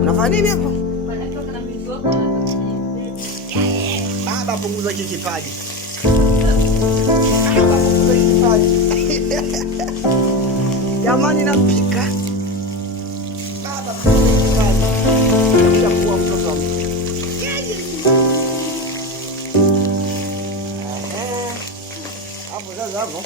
Unafanya nini hapo? Baba, punguza kipaji. Baba, punguza kipaji. Jamani, napika. Baba, punguza kipaji. Kuwa mtoto wa mtu. Hapo sasa hapo.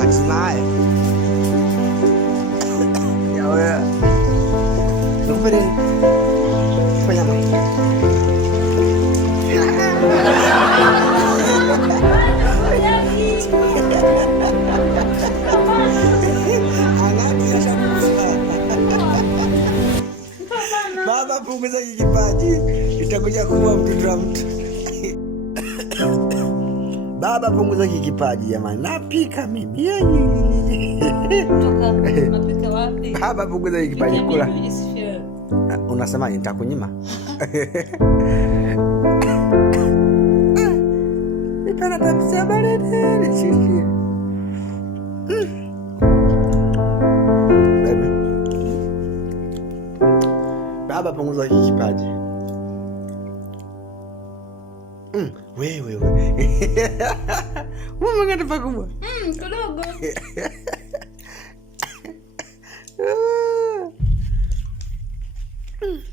Hatimaye. Ya wewe. Nikupe fanya nini? Baba, punguza kipaji. Itakuja kuwa mtoto wa mtu. Baba, punguza kipaji jamani. Napika mimi. Unapika wapi? Baba, punguza kipaji kula. Unasema nitakunyima? Nipana kabisa baridi. Chichi. Baba, punguza kipaji. Wewe. Mama ngata pakubwa. Kidogo.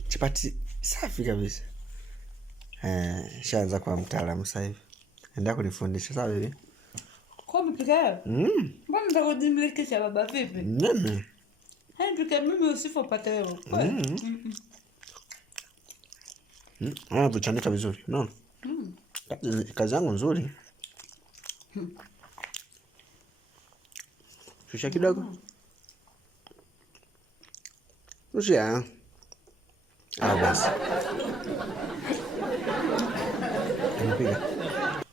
Chapati safi kabisa. Shaanza kuwa mtaalamu sasa hivi. Enda kunifundisha sawa hivi. Kwa mpika wewe? Mbona unataka kujimlikisha baba vipi? Mimi. Hai pika mimi usipopata wewe. Tuchanika vizuri. Unaona? Kazi yangu nzuri. Shusha kidogo. Shusha. Basi. Nipiga.